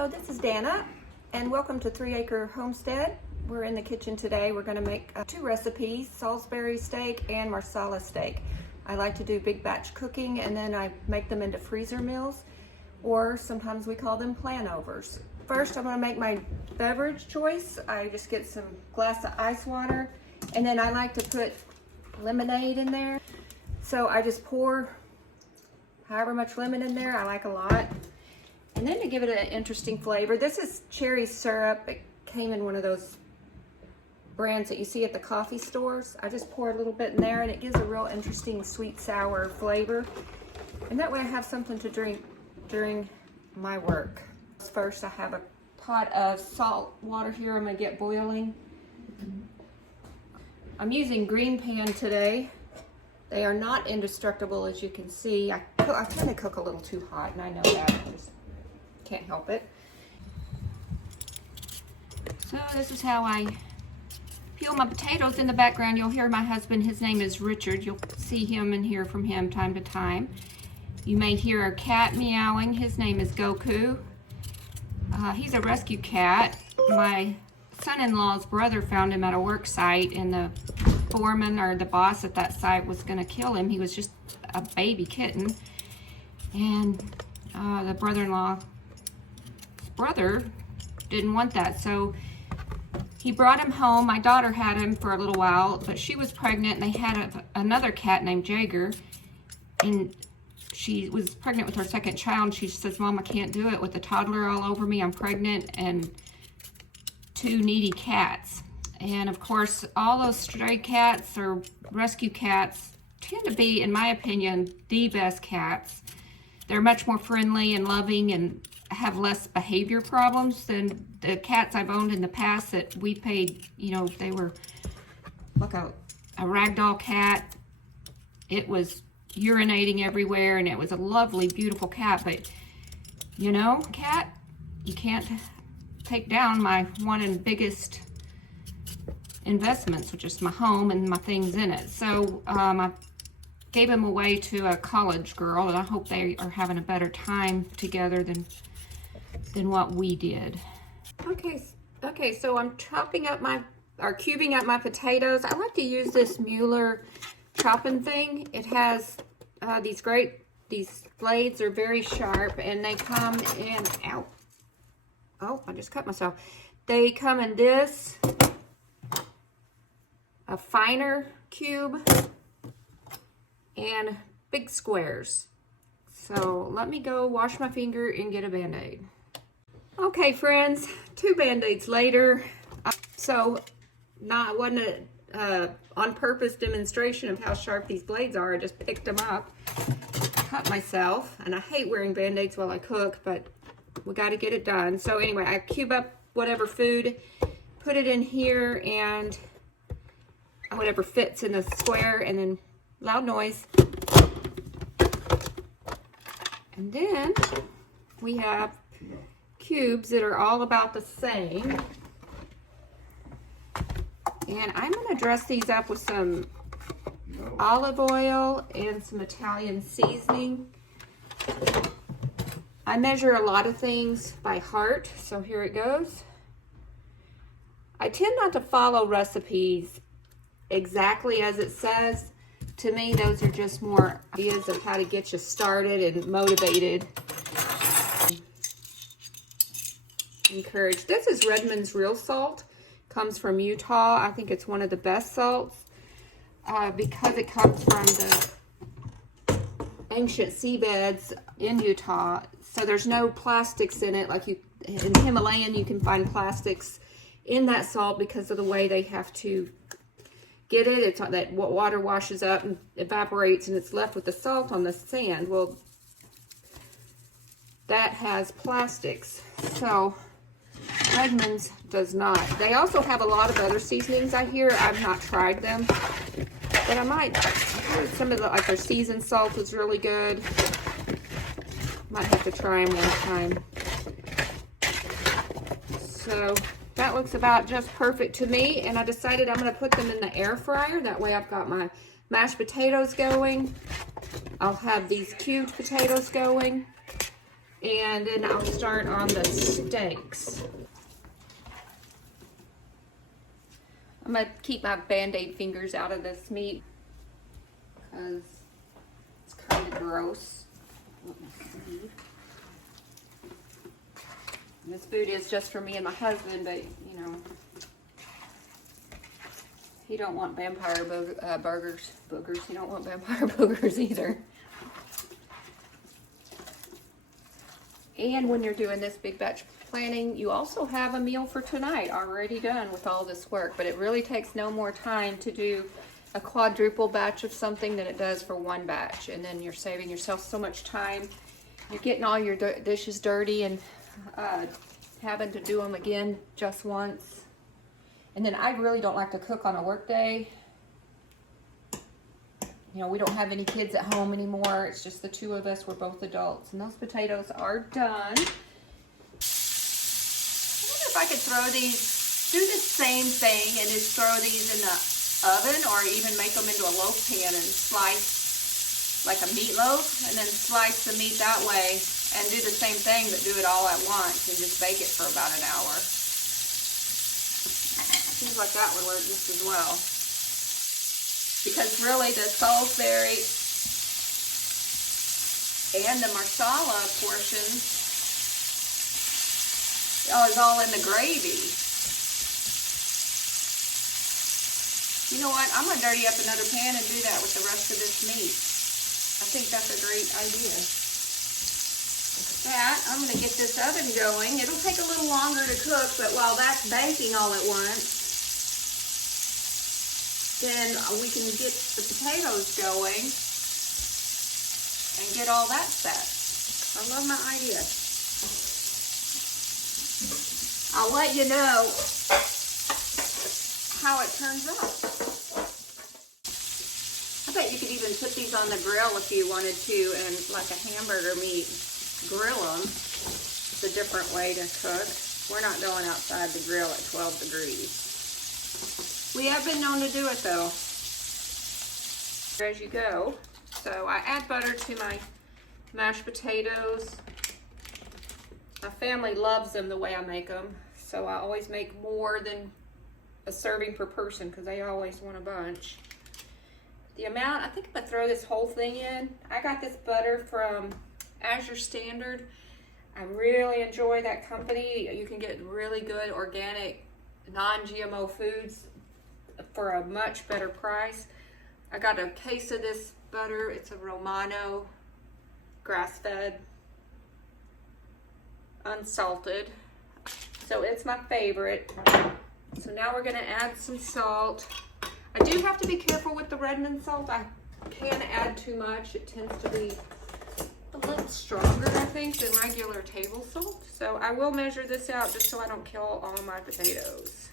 Hello, this is Dana, and welcome to 3 Acre Homestead. We're in the kitchen today. We're going to make two recipes, Salisbury steak and Marsala steak. I like to do big batch cooking, and then I make them into freezer meals, or sometimes we call them plan-overs. First, I'm going to make my beverage choice. I just get some glass of ice water, and then I like to put lemonade in there. So I just pour however much lemon in there. I like a lot. And then to give it an interesting flavor, this is cherry syrup. It came in one of those brands that you see at the coffee stores. I just pour a little bit in there, and it gives a real interesting sweet sour flavor. And that way I have something to drink during my work. First, I have a pot of salt water here I'm going to get boiling. I'm using green pan today. They are not indestructible, as you can see. I tend to cook a little too hot, and I know that. I just can't help it. So this is how I peel my potatoes. In the background, you'll hear my husband. His name is Richard. You'll see him and hear from him time to time. You may hear a cat meowing. His name is Goku. He's a rescue cat. My son-in-law's brother found him at a work site, and the foreman or the boss at that site was going to kill him. He was just a baby kitten, and the brother-in-law's brother didn't want that, so he brought him home. My daughter had him for a little while, but she was pregnant, and they had another cat named Jagger, and she was pregnant with her second child, and she says, "Mom, I can't do it with a toddler all over me. I'm pregnant and two needy cats." And of course, all those stray cats or rescue cats tend to be, in my opinion, the best cats. They're much more friendly and loving and have less behavior problems than the cats I've owned in the past that we paid, you know, they were like a ragdoll cat. It was urinating everywhere, and it was a lovely, beautiful cat, but you know, cat, you can't take down my one and biggest investments, which is my home and my things in it. So I gave him away to a college girl, and I hope they are having a better time together than what we did. Okay, so I'm cubing up my potatoes. I like to use this Mueller chopping thing. It has these blades are very sharp, and they come in, ow. Oh, I just cut myself. They come in this, a finer cube, and big squares. So let me go wash my finger and get a Band-Aid. Okay, friends, 2 Band-Aids later. So it wasn't a on purpose demonstration of how sharp these blades are. I just picked them up, cut myself, and I hate wearing Band-Aids while I cook, but we got to get it done. So anyway, I cube up whatever food, put it in here, and whatever fits in the square, and then loud noise. And then we have cubes that are all about the same. And I'm going to dress these up with some olive oil and some Italian seasoning. I measure a lot of things by heart, so here it goes. I tend not to follow recipes exactly as it says. To me, those are just more ideas of how to get you started and motivated. Encouraged. This is Redmond's real salt. Comes from Utah. I think it's one of the best salts because it comes from the ancient seabeds in Utah. So there's no plastics in it. Like in Himalayan, you can find plastics in that salt because of the way they have to get it. It's not that water washes up and evaporates, and it's left with the salt on the sand. Well, that has plastiks. So Redmond's does not. They also have a lot of other seasonings I hear. I've not tried them, but I might. I've heard some of the, like their seasoned salt is really good. Might have to try them one time. So that looks about just perfect to me, and I decided I'm going to put them in the air fryer. That way I've got my mashed potatoes going. I'll have these cubed potatoes going. And then I'll start on the steaks. I'm gonna keep my Band-Aid fingers out of this meat because it's kind of gross. And this food is just for me and my husband, but you know, he don't want vampire boogers. He don't want vampire boogers either. And when you're doing this big batch planning, you also have a meal for tonight already done with all this work, but it really takes no more time to do a quadruple batch of something than it does for one batch. And then you're saving yourself so much time. You're getting all your dishes dirty and having to do them again just once. And then I really don't like to cook on a work day. You know, we don't have any kids at home anymore. It's just the two of us. We're both adults. And those potatoes are done. I wonder if I could throw these, do the same thing and just throw these in the oven or even make them into a loaf pan and slice like a meatloaf and then slice the meat that way and do the same thing but do it all at once and just bake it for about an hour. Seems like that would work just as well. Because really the Salisbury and the marsala portions is all in the gravy. You know what? I'm going to dirty up another pan and do that with the rest of this meat. I think that's a great idea. With that, I'm going to get this oven going. It'll take a little longer to cook, but while that's baking all at once, then we can get the potatoes going and get all that set. I love my idea. I'll let you know how it turns out. I bet you could even put these on the grill if you wanted to, and like a hamburger meat, grill them. It's a different way to cook. We're not going outside the grill at 12 degrees. We have been known to do it though, as you go. So I add butter to my mashed potatoes. My family loves them the way I make them, so I always make more than a serving per person because they always want a bunch. The amount, I think I'm gonna throw this whole thing in. I got this butter from Azure Standard. I really enjoy that company. You can get really good organic non-GMO foods for a much better price. I got a case of this butter. It's a Romano grass-fed, unsalted. So it's my favorite. So now we're gonna add some salt. I do have to be careful with the Redmond salt. I can add too much. It tends to be a little stronger, I think, than regular table salt. So I will measure this out just so I don't kill all my potatoes.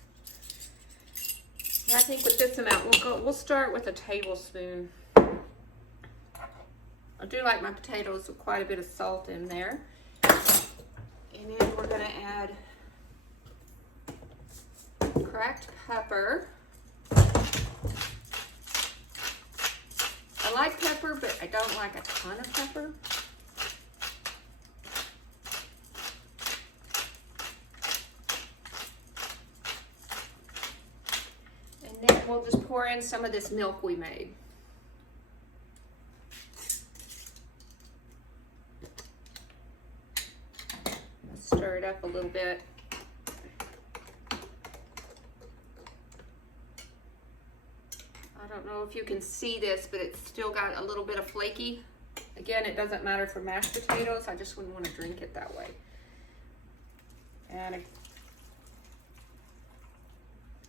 I think with this amount, we'll start with a tablespoon. I do like my potatoes with quite a bit of salt in there. And then we're gonna add cracked pepper. I like pepper, but I don't like a ton of pepper. And then we'll just pour in some of this milk we made. Stir it up a little bit. I don't know if you can see this, but it's still got a little bit of flaky. Again, it doesn't matter for mashed potatoes. I just wouldn't want to drink it that way. And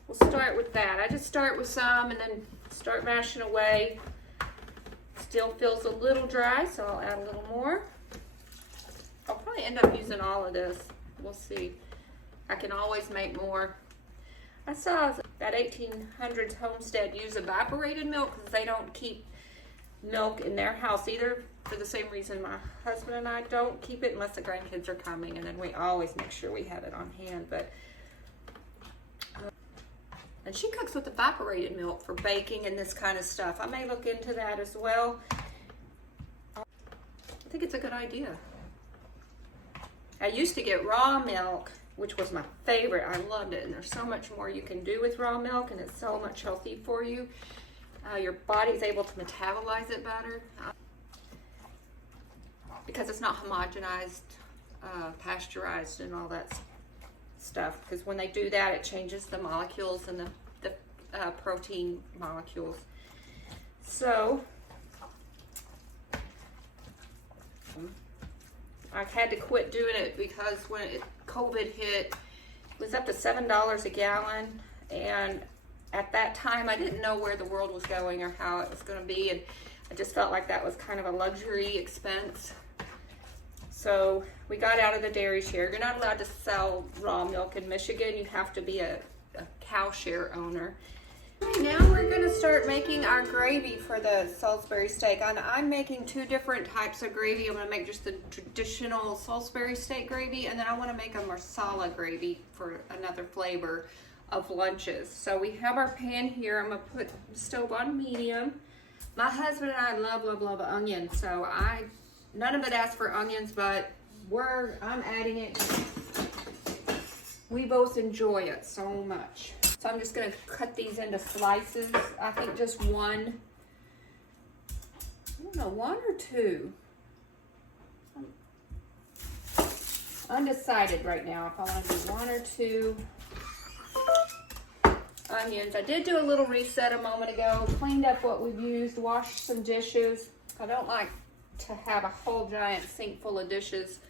we'll start with that. I just start with some and then start mashing away. Still feels a little dry, so I'll add a little more. I'll probably end up using all of this. We'll see. I can always make more. I saw that 1800s homestead use evaporated milk because they don't keep milk in their house either, for the same reason my husband and I don't keep it unless the grandkids are coming, and then we always make sure we have it on hand. But and she cooks with evaporated milk for baking and this kind of stuff. I may look into that as well. I think it's a good idea. I used to get raw milk, which was my favorite. I loved it, and there's so much more you can do with raw milk, and it's so much healthy for you. Your body's able to metabolize it better because it's not homogenized, pasteurized, and all that stuff. Because when they do that, it changes the molecules and the protein molecules. So I had to quit doing it because when COVID hit, it was up to $7 a gallon, and at that time I didn't know where the world was going or how it was going to be, and I just felt like that was kind of a luxury expense. So we got out of the dairy share. You're not allowed to sell raw milk in Michigan. You have to be a cow share owner. Now we're going to start making our gravy for the Salisbury steak. And I'm making two different types of gravy. I'm going to make just the traditional Salisbury steak gravy, and then I want to make a marsala gravy for another flavor of lunches. So we have our pan here. I'm going to put the stove on medium. My husband and I love onions, so none of it asks for onions, but I'm adding it. We both enjoy it so much. So I'm just going to cut these into slices. I think just one. I don't know, one or two. I'm undecided right now if I want to do one or two onions. I did do a little reset a moment ago. Cleaned up what we've used, washed some dishes. I don't like to have a whole giant sink full of dishes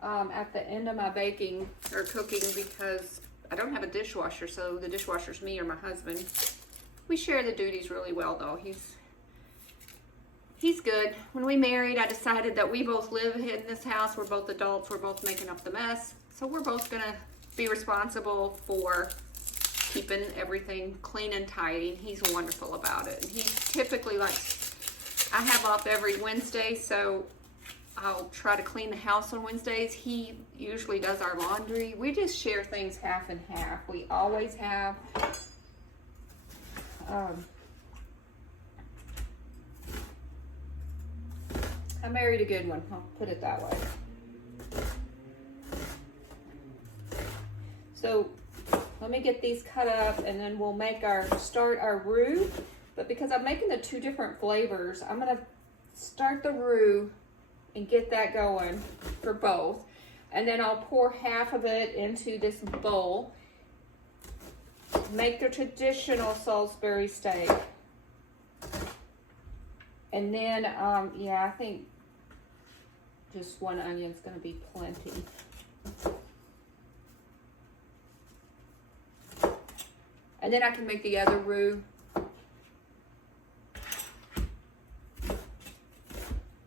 at the end of my baking or cooking because I don't have a dishwasher, so the dishwasher's me or my husband. We share the duties really well, though. He's good. When we married, I decided that we both live in this house. We're both adults. We're both making up the mess. So we're both going to be responsible for keeping everything clean and tidy. He's wonderful about it. He typically likes, I have off every Wednesday, so I'll try to clean the house on Wednesdays. He usually does our laundry. We just share things half and half. We always have. I married a good one, I'll put it that way. So let me get these cut up, and then we'll start our roux. But because I'm making the two different flavors, I'm gonna start the roux and get that going for both. And then I'll pour half of it into this bowl. Make the traditional Salisbury steak. And then, yeah, I think just one onion's gonna be plenty. And then I can make the other roux.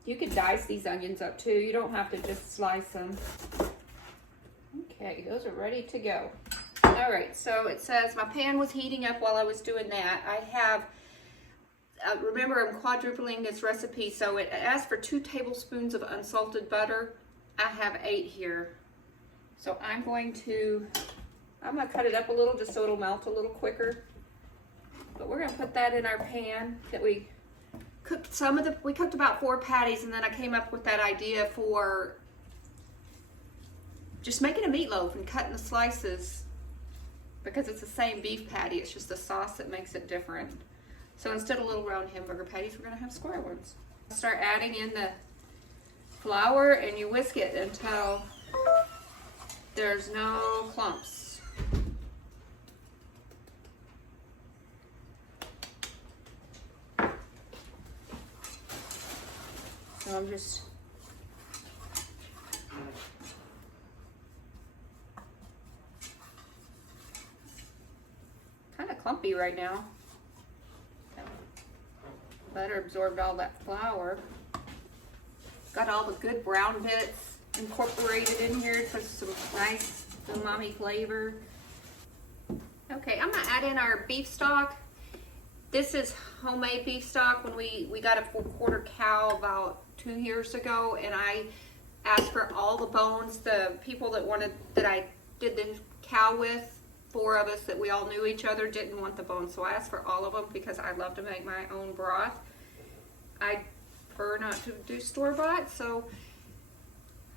You could dice these onions up too. You don't have to just slice them. Okay, those are ready to go. All right, so it says my pan was heating up while I was doing that. I have, remember I'm quadrupling this recipe, so it asks for 2 tablespoons of unsalted butter. I have 8 here. So I'm gonna cut it up a little just so it'll melt a little quicker. But we're gonna put that in our pan that we cooked we cooked about 4 patties, and then I came up with that idea for just making a meatloaf and cutting the slices because it's the same beef patty, it's just the sauce that makes it different. So instead of little round hamburger patties, we're gonna have square ones. Start adding in the flour, and you whisk it until there's no clumps. So I'm just kind of clumpy right now. Butter absorbed all that flour. Got all the good brown bits incorporated in here for some nice umami flavor. Okay, I'm gonna add in our beef stock. This is homemade beef stock. When we got a 4-quarter cow about 2 years ago, and I asked for all the bones. The people that I did the cow with, 4 of us that we all knew each other, didn't want the bones, so I asked for all of them because I love to make my own broth. I prefer not to do store-bought, so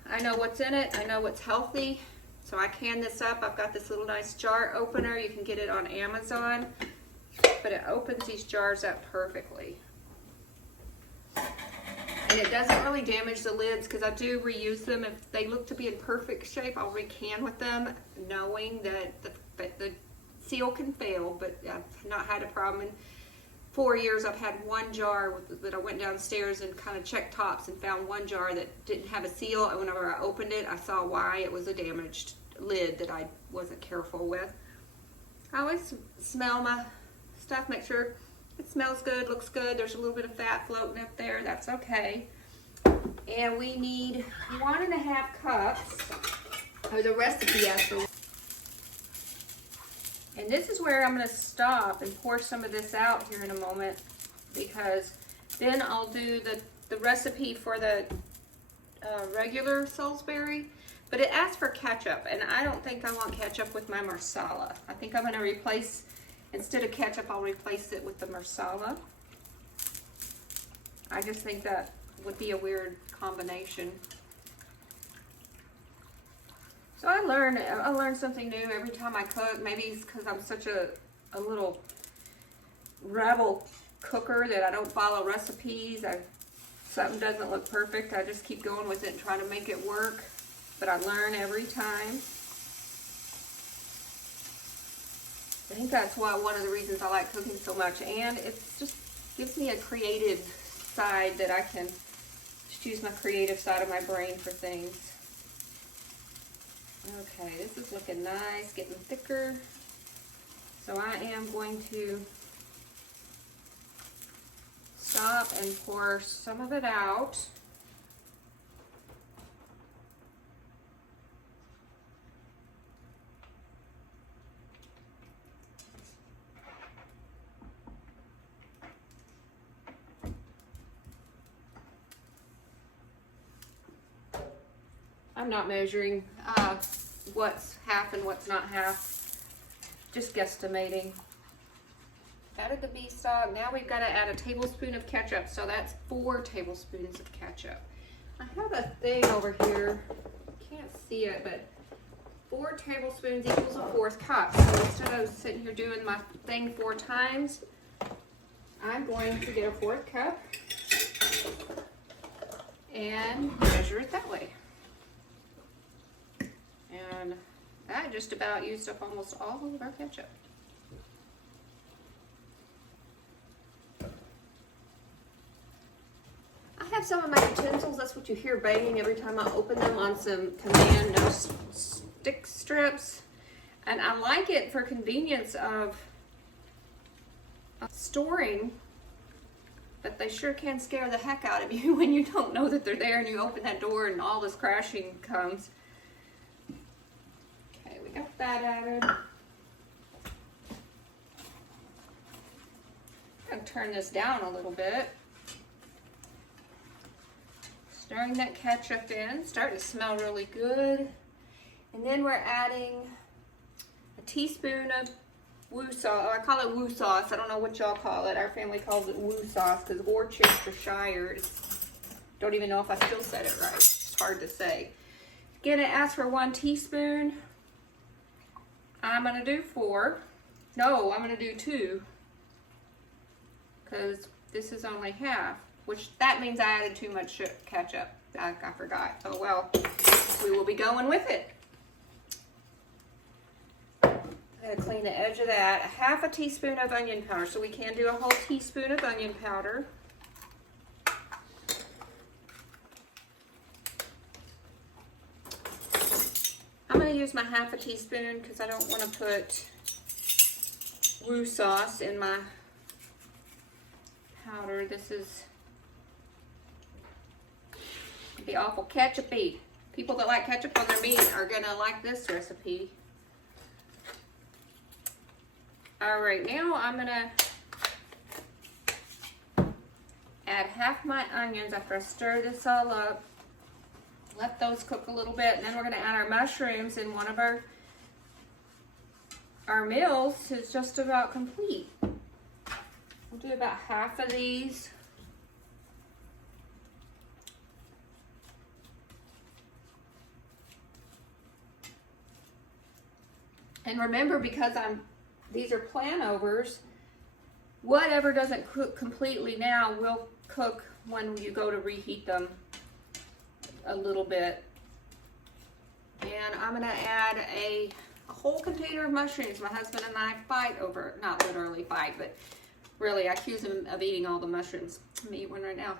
I know what's in it. I know what's healthy. So I can this up. I've got this little nice jar opener. You can get it on Amazon. But it opens these jars up perfectly. And it doesn't really damage the lids because I do reuse them. If they look to be in perfect shape, I'll recan with them, knowing that the seal can fail, but I've not had a problem. In 4 years, I've had one jar that I went downstairs and kind of checked tops and found one jar that didn't have a seal. And whenever I opened it, I saw why. It was a damaged lid that I wasn't careful with. I always smell my stuff, make sure it smells good, looks good. There's a little bit of fat floating up there. That's okay. And we need 1.5 cups, or the recipe actually. And this is where I'm going to stop and pour some of this out here in a moment, because then I'll do the recipe for the regular Salisbury. But it asks for ketchup, and I don't think I want ketchup with my marsala. I think I'm going to replace, instead of ketchup, I'll replace it with the marsala. I just think that would be a weird combination. So I learn something new every time I cook. Maybe it's because I'm such a little rebel cooker that I don't follow recipes. Something doesn't look perfect, I just keep going with it and try to make it work. But I learn every time. I think that's one of the reasons I like cooking so much, and it just gives me a creative side that I can just use my creative side of my brain for things. Okay, this is looking nice, getting thicker. So I am going to stop and pour some of it out. I'm not measuring what's half and what's not half, just guesstimating. Added the beef stock. Now we've got to add a tablespoon of ketchup, so that's 4 tablespoons of ketchup. I have a thing over here, can't see it, but 4 tablespoons equals a 1/4 cup. So instead of sitting here doing my thing 4 times, I'm going to get a 1/4 cup and measure it that way. And that just about used up almost all of our ketchup. I have some of my utensils, that's what you hear banging every time I open them, on some Command no stick strips. And I like it for convenience of storing, but they sure can scare the heck out of you when you don't know that they're there and you open that door and all this crashing comes. Got that added. I'm going to turn this down a little bit. Stirring that ketchup in, starting to smell really good. And then we're adding a teaspoon of woo sauce. I call it woo sauce. I don't know what y'all call it. Our family calls it woo sauce because Worcestershire. Don't even know if I still said it right. It's hard to say. Again, it asks for 1 teaspoon. I'm going to do 4. No, I'm going to do 2. Because this is only half. Which, that means I added too much ketchup. I forgot. Oh well. We will be going with it. I got to clean the edge of that. 1/2 teaspoon of onion powder. So we can do a whole teaspoon of onion powder. I'm going to use my 1/2 teaspoon because I don't want to put woo sauce in my powder. This is be awful ketchupy. People that like ketchup on their meat are going to like this recipe. Alright, now I'm going to add half my onions after I stir this all up. Let those cook a little bit, and then we're going to add our mushrooms, and one of our meals is just about complete. We'll do about half of these. And remember, because these are plan overs, whatever doesn't cook completely now will cook when you go to reheat them a little bit. And I'm gonna add a whole container of mushrooms. My husband and I fight over, not literally fight, but really I accuse him of eating all the mushrooms. I'm gonna eat one right now.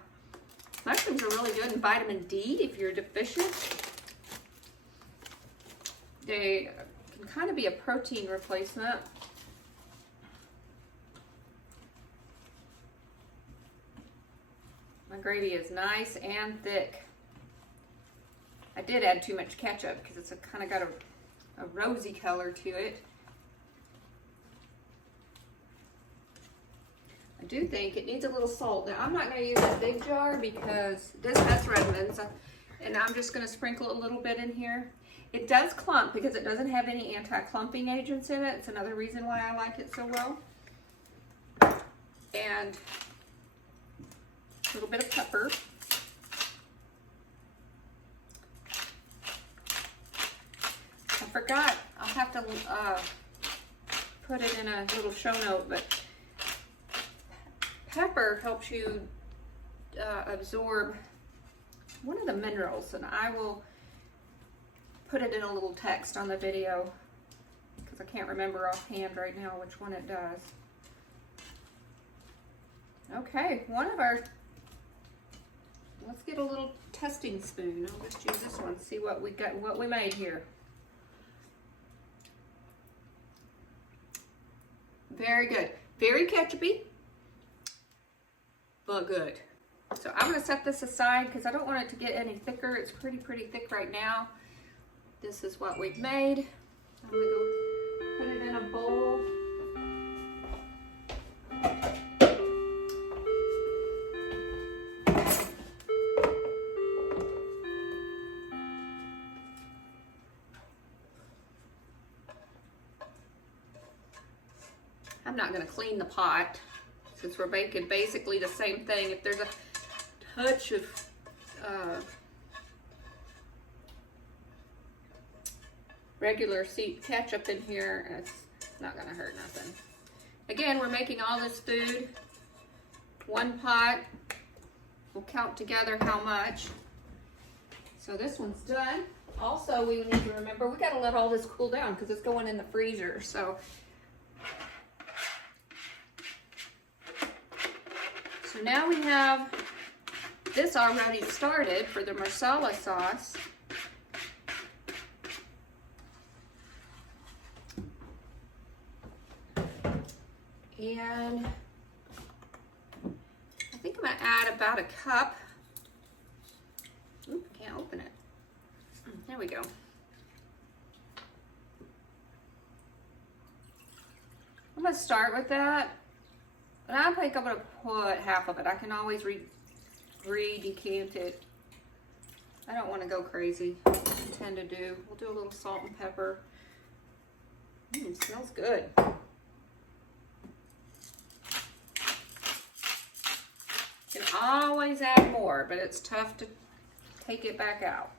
Mushrooms are really good in vitamin D if you're deficient. They can kind of be a protein replacement. My gravy is nice and thick. I did add too much ketchup because it's kind of got a rosy color to it. I do think it needs a little salt. Now I'm not going to use a big jar because this has Redmonds, and I'm just going to sprinkle a little bit in here. It does clump because it doesn't have any anti-clumping agents in it. It's another reason why I like it so well. And a little bit of pepper. I forgot, I'll have to put it in a little show note, but pepper helps you absorb one of the minerals, and I will put it in a little text on the video because I can't remember offhand right now which one it does. Okay, let's get a little testing spoon. I'll just use this one, see what we got, what we made here. Very good. Very ketchupy, but good. So I'm going to set this aside because I don't want it to get any thicker. It's pretty thick right now. This is what we've made. I'm going to go put it in a bowl. I'm not going to clean the pot since we're making basically the same thing. If there's a touch of regular ketchup in here, it's not going to hurt nothing. Again, we're making all this food, one pot. We'll count together how much. So this one's done. Also, we need to remember we got to let all this cool down because it's going in the freezer. So now we have this already started for the marsala sauce. And I think I'm going to add about a cup. Oop, I can't open it. There we go. I'm going to start with that. And I think I'm going to put half of it. I can always re-decant it. I don't want to go crazy. I tend to do. We'll do a little salt and pepper. It smells good. You can always add more, but it's tough to take it back out.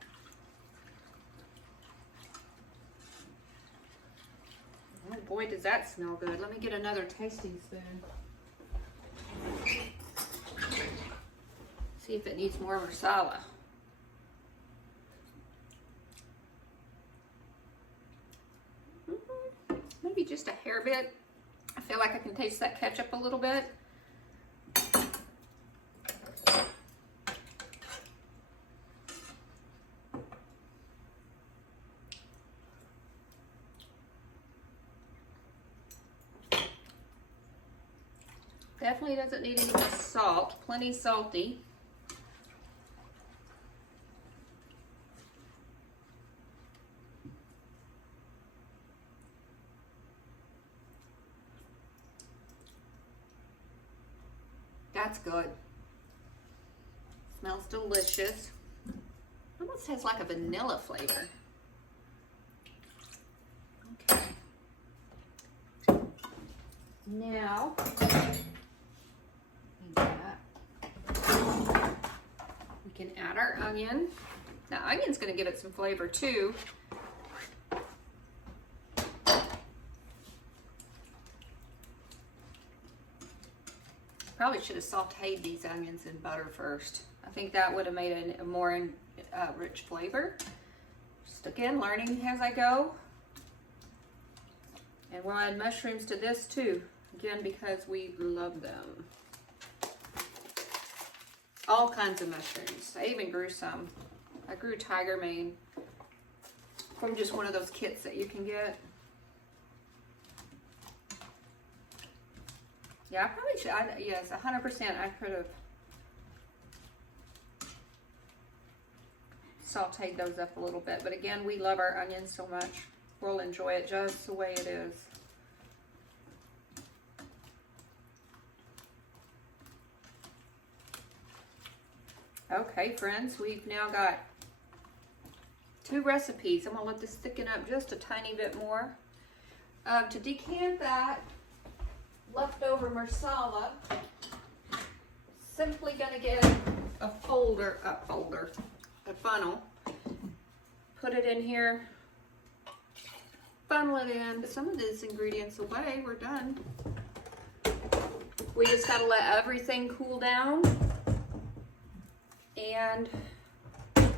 Oh boy, does that smell good. Let me get another tasting spoon. See if it needs more marsala. Maybe just a hair bit. I feel like I can taste that ketchup a little bit. Definitely doesn't need any more salt. Plenty salty. That's good. Smells delicious. Almost has like a vanilla flavor. Okay. Now, we can add our onion. Now, onion's going to give it some flavor too. Probably should have sauteed these onions in butter first. I think that would have made a more rich flavor. Just again, learning as I go. And we'll add mushrooms to this too. Again, because we love them. All kinds of mushrooms. I even grew some. I grew tiger mane from just one of those kits that you can get. Yeah, I probably should. Yes, 100%. I could have sauteed those up a little bit. But again, we love our onions so much. We'll enjoy it just the way it is. Okay, friends, we've now got 2 recipes. I'm going to let this thicken up just a tiny bit more. To decant that leftover marsala, simply going to get a funnel, put it in here, funnel it in, put some of these ingredients away, we're done. We just got to let everything cool down, and I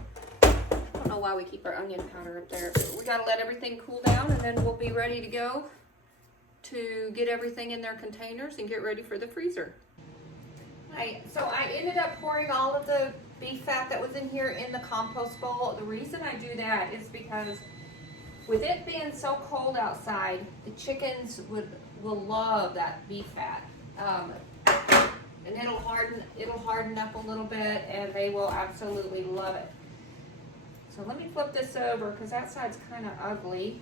don't know why we keep our onion powder up there, but we got to let everything cool down, and then we'll be ready to go to get everything in their containers and get ready for the freezer. So I ended up pouring all of the beef fat that was in here in the compost bowl. The reason I do that is because with it being so cold outside, the chickens will love that beef fat. And it'll harden up a little bit, and they will absolutely love it. So let me flip this over because that side's kind of ugly.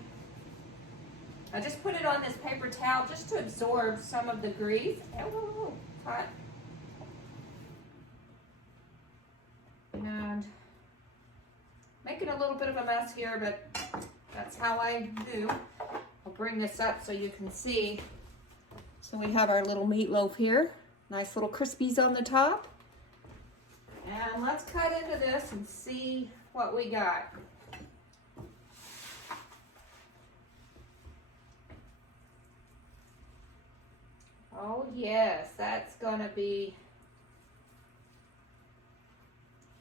I just put it on this paper towel just to absorb some of the grease. Oh, hot. And making a little bit of a mess here, but that's how I do. I'll bring this up so you can see. So we have our little meatloaf here. Nice little crispies on the top. And let's cut into this and see what we got. Oh yes, that's gonna be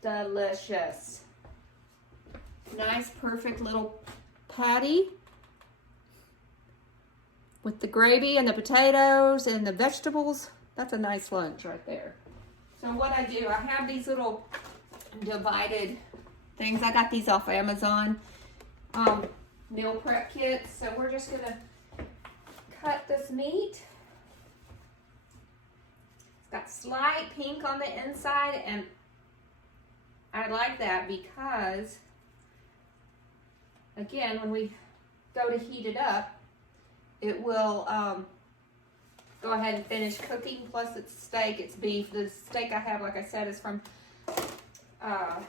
delicious. Nice, perfect little patty with the gravy and the potatoes and the vegetables. That's a nice lunch right there. So what I do, I have these little divided things. I got these off Amazon, meal prep kits. So we're just gonna cut this meat. It's got slight pink on the inside, and I like that because, again, when we go to heat it up, it will go ahead and finish cooking. Plus it's steak, it's beef. The steak I have, like I said, is from a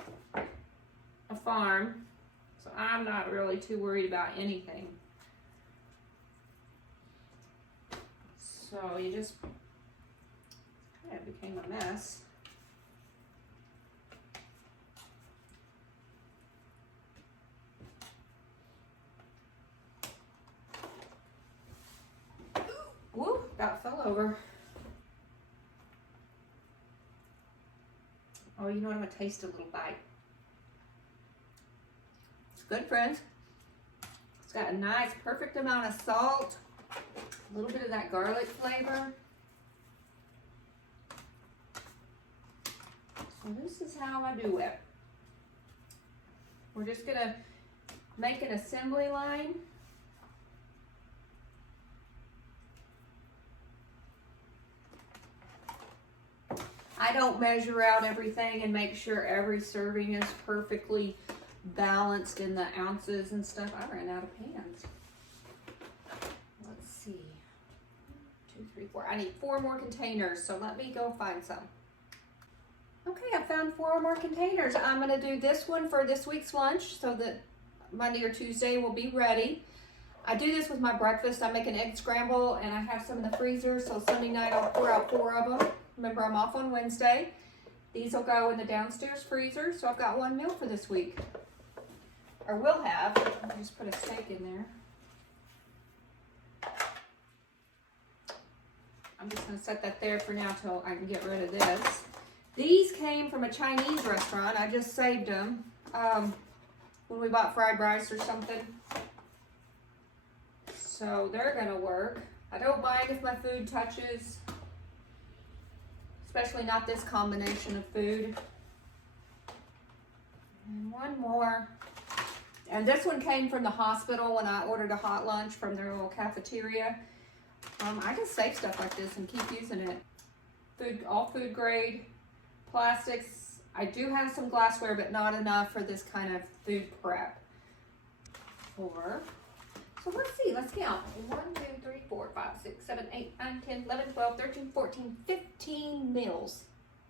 farm, so I'm not really too worried about anything. So you just, it became a mess. Woo, that fell over. Oh, you know what? I'm gonna taste a little bite. It's good, friends. It's got a nice, perfect amount of salt, a little bit of that garlic flavor. So this is how I do it. We're just gonna make an assembly line. I don't measure out everything and make sure every serving is perfectly balanced in the ounces and stuff. I ran out of pans. Let's see. 2, 3, 4. I need 4 more containers, so let me go find some. Okay, I found 4 more containers. I'm going to do this one for this week's lunch so that Monday or Tuesday will be ready. I do this with my breakfast. I make an egg scramble and I have some in the freezer, so Sunday night I'll pour out 4 of them. Remember, I'm off on Wednesday. These will go in the downstairs freezer, so I've got 1 meal for this week. Or will have. I'll just put a steak in there. I'm just gonna set that there for now till I can get rid of this. These came from a Chinese restaurant. I just saved them when we bought fried rice or something. So they're gonna work. I don't mind if my food touches, especially not this combination of food. And one more. And this one came from the hospital when I ordered a hot lunch from their little cafeteria. I just save stuff like this and keep using it. All food grade, plastics. I do have some glassware, but not enough for this kind of food prep. 4. So let's see, let's count. 1, 2, 3, 4, 5, 6, 7, 8, 9, 10, 11, 12, 13, 14, 15 meals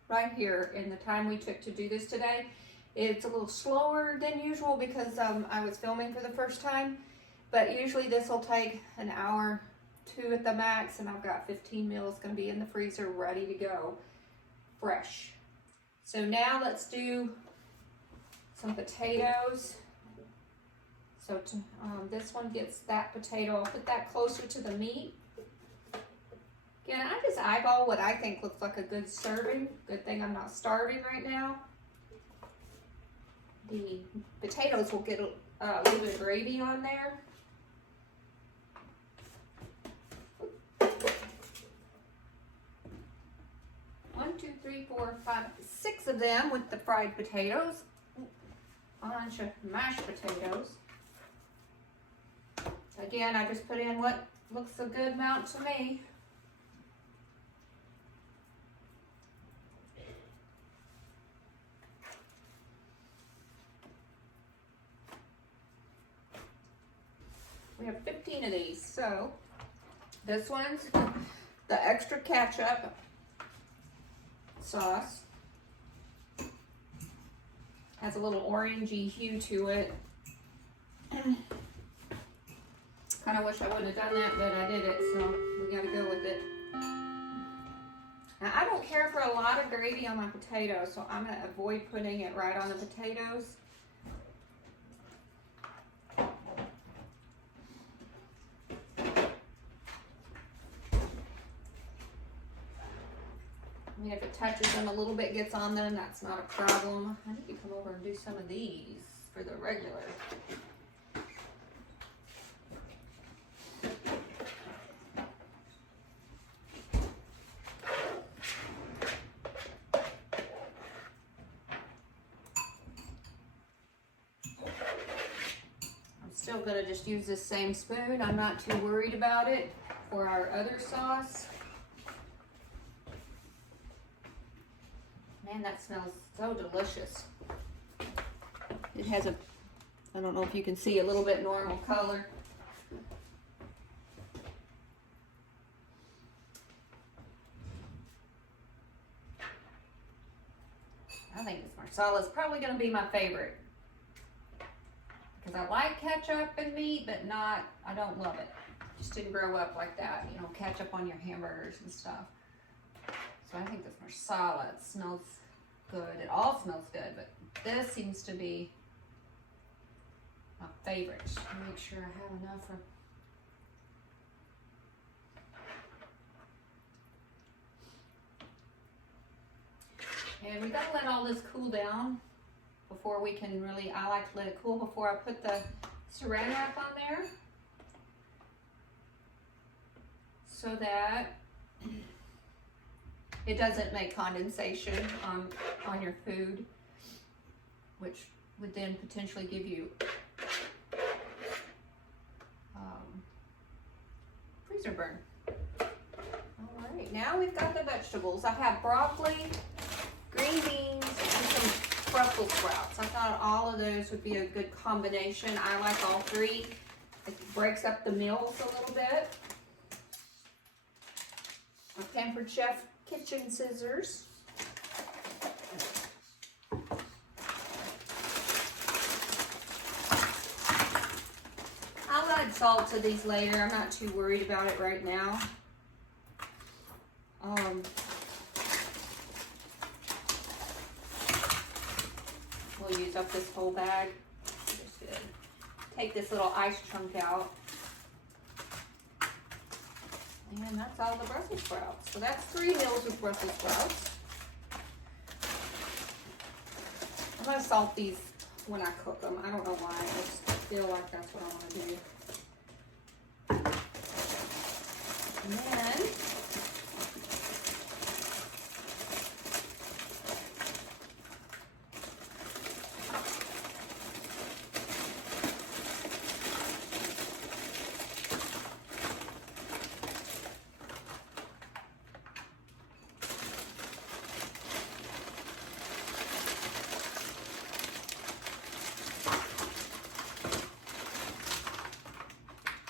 right here in the time we took to do this today. It's a little slower than usual because I was filming for the first time, but usually this will take an hour, 2 at the max, and I've got 15 meals going to be in the freezer ready to go, fresh. So now let's do some potatoes. So this one gets that potato. I'll put that closer to the meat. Again, I just eyeball what I think looks like a good serving. Good thing I'm not starving right now. The potatoes will get a little bit of gravy on there. One, 2, 3, 4, 5, 6 of them with the fried potatoes. A bunch of mashed potatoes. Again, I just put in what looks a good amount to me. We have 15 of these, so this one's the extra ketchup sauce. Has a little orangey hue to it. Kind of wish I wouldn't have done that, but I did it, so we gotta go with it. Now, I don't care for a lot of gravy on my potatoes, so I'm gonna avoid putting it right on the potatoes. I mean, if it touches them a little bit, gets on them, that's not a problem. I need to come over and do some of these for the regular. I'm still gonna just use this same spoon. I'm not too worried about it for our other sauce. Man, that smells so delicious. It has a, I don't know if you can see, a little bit normal color. I think this marsala is probably going to be my favorite. Because I like ketchup and meat, but not, I don't love it. Just didn't grow up like that, you know, ketchup on your hamburgers and stuff. So I think this marsala, it smells good. It all smells good, but this seems to be my favorite. Just to make sure I have enough for. And we gotta let all this cool down before we can really, I like to let it cool before I put the saran wrap on there. So that it doesn't make condensation on your food, which would then potentially give you freezer burn. All right, now we've got the vegetables. I have broccoli, green beans, and some Brussels sprouts. I thought all of those would be a good combination. I like all three. It breaks up the meals a little bit. My Pampered Chef kitchen scissors. I'll add salt to these later. I'm not too worried about it right now. We'll use up this whole bag. Just gonna take this little ice chunk out. And that's all the Brussels sprouts. So that's 3 meals with Brussels sprouts. I'm gonna salt these when I cook them. I don't know why, I just feel like that's what I want to do. And then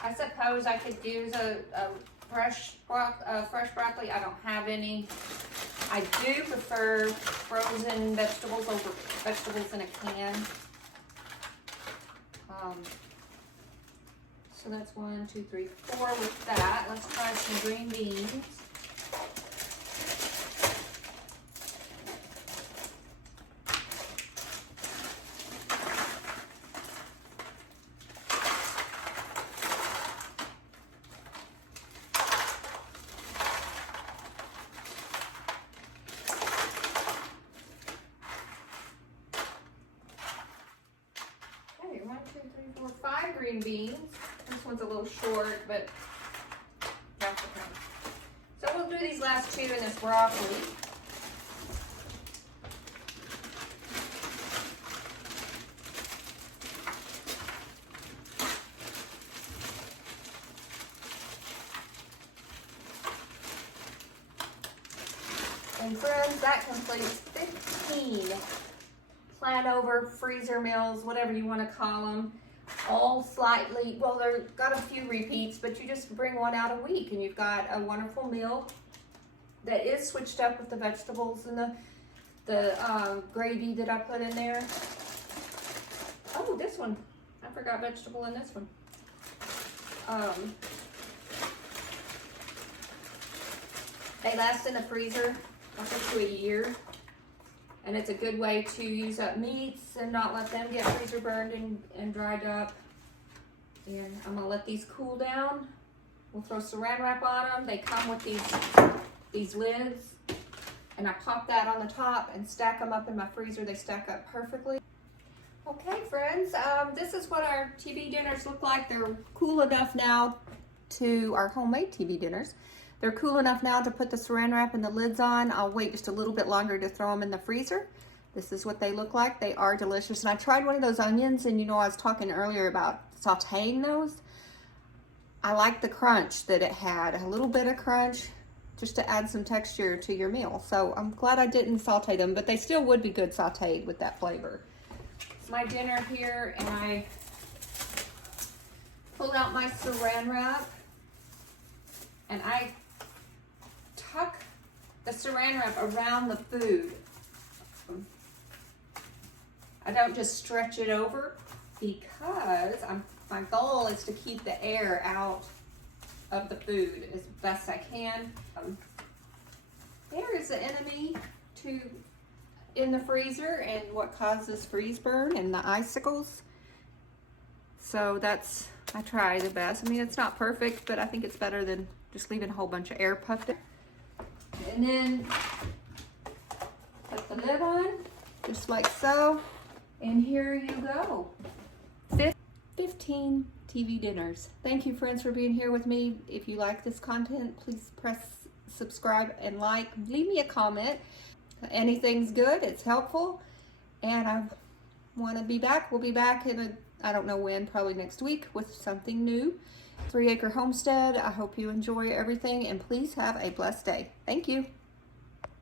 I suppose I could use a fresh broccoli. I don't have any. I do prefer frozen vegetables over vegetables in a can. So that's 1, 2, 3, 4 with that. Let's try some green beans. Okay, 1, 2, 3, 4, 5 green beans. This one's a little short, but that's okay. So we'll do these last 2 in this broccoli. And friends, that completes 15 plan over freezer meals, whatever you want to call them. All slightly, well, they've got a few repeats, but you just bring one out a week and you've got a wonderful meal that is switched up with the vegetables and the gravy that I put in there. Oh, this one, I forgot vegetable in this one. They last in the freezer up to a year. And it's a good way to use up meats and not let them get freezer burned and dried up. And I'm gonna let these cool down. We'll throw saran wrap on them. They come with these lids. And I pop that on the top and stack them up in my freezer. They stack up perfectly. Okay, friends, this is what our TV dinners look like. They're cool enough now to our homemade TV dinners. They're cool enough now to put the saran wrap and the lids on. I'll wait just a little bit longer to throw them in the freezer. This is what they look like. They are delicious. And I tried one of those onions, and you know, I was talking earlier about sauteing those. I like the crunch that it had, a little bit of crunch just to add some texture to your meal. So I'm glad I didn't saute them, but they still would be good sauteed with that flavor. It's my dinner here, and I pulled out my saran wrap, and I tuck the saran wrap around the food. I don't just stretch it over because my goal is to keep the air out of the food as best I can. Air is the enemy in the freezer and what causes freeze burn and the icicles. So I try the best. I mean, it's not perfect, but I think it's better than just leaving a whole bunch of air puffed in. And then put the lid on, just like so. And here you go. 15 TV dinners. Thank you, friends, for being here with me. If you like this content, please press subscribe and like. Leave me a comment. Anything's good, it's helpful. And I want to be back. We'll be back in I don't know when, probably next week with something new. 3 Acre Homestead. I hope you enjoy everything, and please have a blessed day. Thank you.